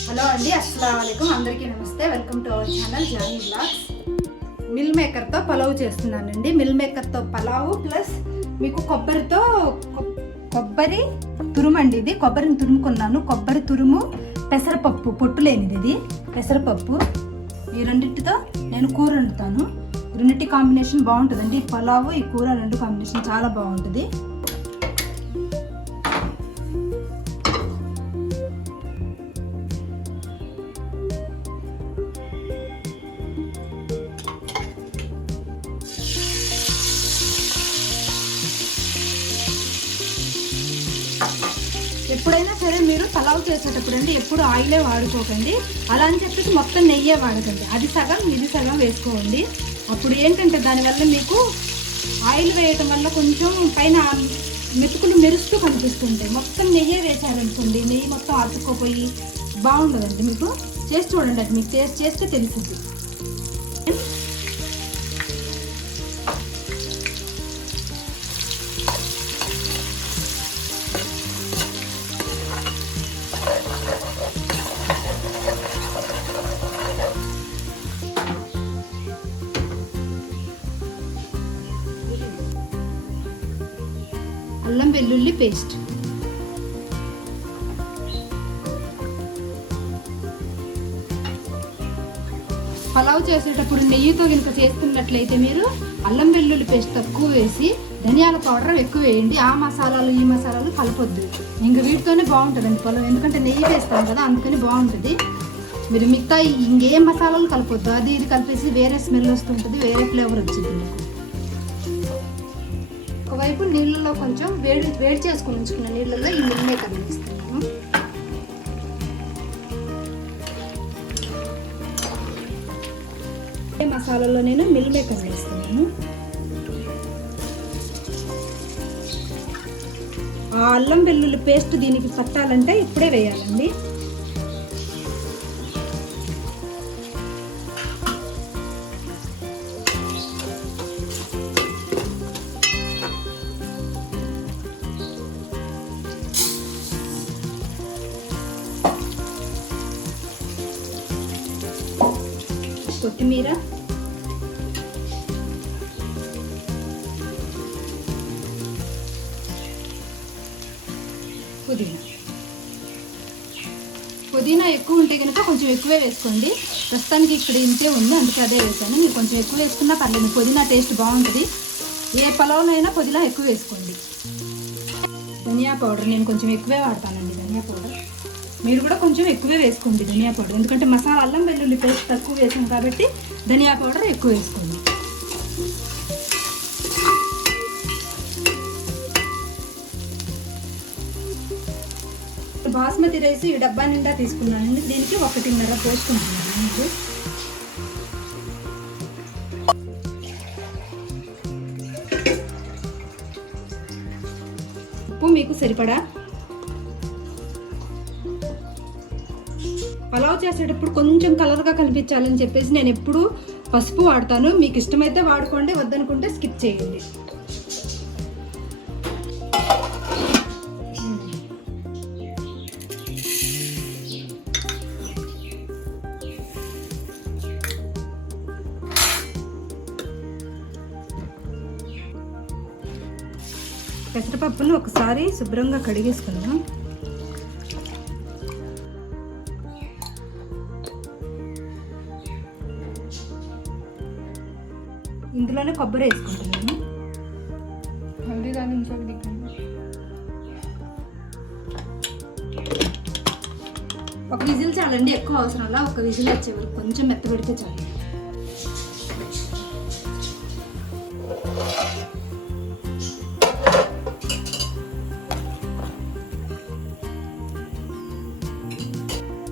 Hello అండి, అస్సలాము అలైకుం. అందరికీ నమస్తే. Welcome to our channel Jani blogs. Meal మేకర్తో పలావ్ చేస్తున్నానండి. మిల్ మేకర్తో పలావ్ ప్లస్ మీకు కొబ్బరి తురుమండి. ఇది కొబ్బరిని తురుముకున్నాను. కొబ్బరి తురుము, పెసరపప్పు, పొట్టు లేనిది ఇది పెసరపప్పు. ఈ రెండింటితో నేను కూర వండుతాను. రెండింటి కాంబినేషన్ బాగుంటుందండి. ఈ పలావ్, ఈ కూర రెండు కాంబినేషన్ చాలా బాగుంటుంది. ఎప్పుడైనా సరే మీరు పలావ్ చేసేటప్పుడు అండి ఎప్పుడు ఆయిలే వాడుకోకండి. అలా అని చెప్పేసి మొత్తం నెయ్యే వాడకండి. అది సగం ఇది సగం వేసుకోండి. అప్పుడు ఏంటంటే దానివల్ల మీకు ఆయిల్ వేయటం వల్ల కొంచెం పైన మెతుకులు మెరుస్తూ కనిపిస్తుంటాయి. మొత్తం నెయ్యే వేసారనుకోండి, నెయ్యి మొత్తం అతుక్కోపోయి బాగుండదండి. మీకు చేసి చూడండి, అది మీకు టేస్ట్ చేస్తే తెలుస్తుంది. అల్లం వెల్లుల్లి పేస్ట్, పలావ్ చేసేటప్పుడు నెయ్యితో కనుక చేస్తున్నట్లయితే మీరు అల్లం వెల్లుల్లి పేస్ట్ తక్కువ వేసి ధనియాల పౌడర్ ఎక్కువ వేయండి. ఆ మసాలాలు ఈ మసాలాలు కలపొద్దు. ఇంకా వీటితోనే బాగుంటుందండి పలావ్. ఎందుకంటే నెయ్యి వేస్తాం కదా, అందుకని బాగుంటుంది. మీరు మిగతా ఇంకేం మసాలాలు కలపొద్దు. అది ఇది కలిపేసి వేరే స్మెల్ వస్తుంటుంది, వేరే ఫ్లేవర్ వచ్చింది. ఒకవైపు నీళ్ళలో కొంచెం వేడి చేసుకుని ఉంచుకున్న నీళ్ళలో ఈ మిల్ మేకర్ వేస్తున్నాను. మసాలాలో నేను మిల్ మేకర్ వేస్తున్నాను. ఆ అల్లం వెల్లుల్లి పేస్ట్ దీనికి పట్టాలంటే ఇప్పుడే వేయాలండి. కొత్తిమీర, పుదీనా ఎక్కువ ఉంటే కనుక కొంచెం ఎక్కువే వేసుకోండి. ప్రస్తుతానికి ఇక్కడ ఇంతే ఉంది, అందుకే అదే వేసాను. మీరు కొంచెం ఎక్కువ వేసుకున్నా పర్లేదు, పుదీనా టేస్ట్ బాగుంటుంది. ఏ పలావ్లో అయినా పుదీనా ఎక్కువ వేసుకోండి. ధనియా పౌడర్ నేను కొంచెం ఎక్కువే వాడతానండి. ధనియా పౌడర్ మీరు కూడా కొంచెం ఎక్కువే వేసుకోండి. ధనియా పౌడర్ ఎందుకంటే మసాలా అల్లం వెల్లుల్లి పేస్ట్ తక్కువ వేసాం కాబట్టి ధనియా పౌడర్ ఎక్కువ వేసుకోండి. బాస్మతి రైస్ ఈ డబ్బా నిండా తీసుకున్నానండి. దీనికి 1.5 పోసుకుంటున్నాను. మీకు ఉప్పు మీకు సరిపడా. పలావ్ చేసేటప్పుడు కొంచెం కలర్గా కనిపించాలని చెప్పేసి నేను ఎప్పుడు పసుపు వాడతాను. మీకు ఇష్టమైతే వాడుకోండి, వద్దనుకుంటే స్కిప్ చేయండి. పెసరపప్పును ఒకసారి శుభ్రంగా కడిగేసుకుందాం. ఇందులోనే కొబ్బరి వేసుకుంటున్నాను. ఒక విజిల్ చాలండి, ఎక్కువ అవసరం అలా. ఒక విజిల్ వచ్చే వరకు కొంచెం మెత్తబెడితే చాలు.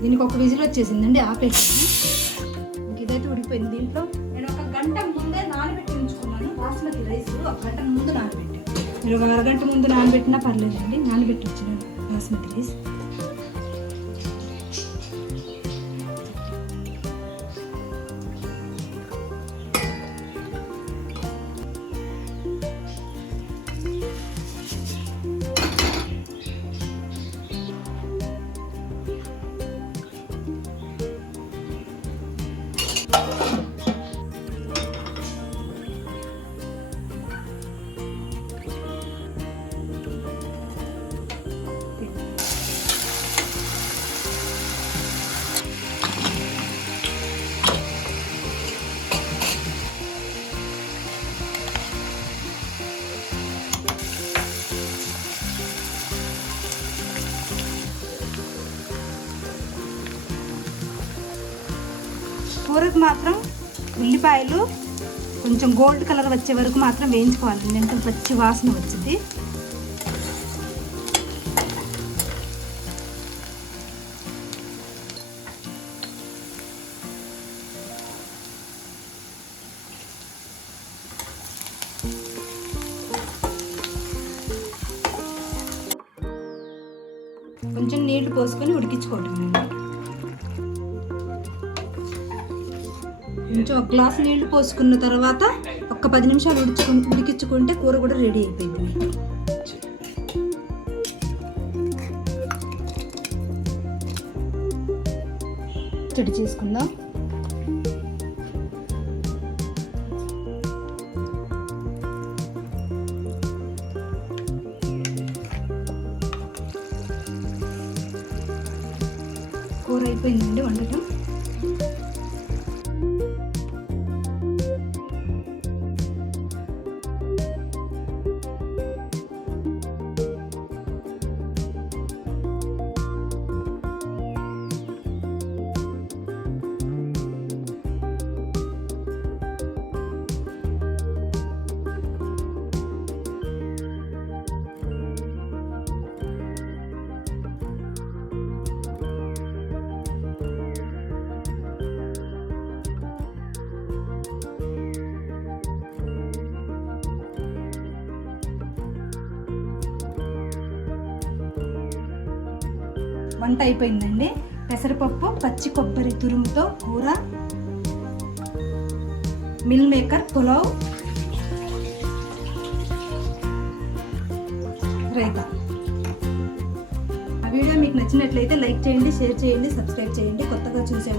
దీనికి ఒక విజిల్ వచ్చేసిందండి, ఆపేసాను. ఇదైతే ఉడికిపోయింది. దీంట్లో నేను 1 గంట ముందే నానబెట్టి ఉంచుకున్నాను బాస్మతి రైస్. 1 గంట ముందు నానబెట్టాను. మీరు 1 అరగంట ముందు నానబెట్టినా పర్లేదండి. నానబెట్టి వచ్చిన బాస్మతి రైస్. కూరకు మాత్రం ఉల్లిపాయలు కొంచెం గోల్డ్ కలర్ వచ్చే వరకు మాత్రం వేయించుకోవాలండి, అంటే పచ్చి వాసన వచ్చింది. కొంచెం నీళ్లు పోసుకొని ఉడికించుకోవటం అండి. కొంచెం ఒక గ్లాస్ నీళ్లు పోసుకున్న తర్వాత ఒక 10 నిమిషాలు ఉడికించుకుంటే కూర కూడా రెడీ అయిపోయింది. చెడు చేసుకుందాం. కూర అయిపోయిందండి వండటం. వంట అయిపోయిందండి. పెసరపప్పు పచ్చి కొబ్బరి తురుముతో కూర, మిల్ మేకర్ పులావ్, రైతా. ఆ వీడియో మీకు నచ్చినట్లయితే లైక్ చేయండి, షేర్ చేయండి, సబ్స్క్రైబ్ చేయండి. కొత్తగా చూసే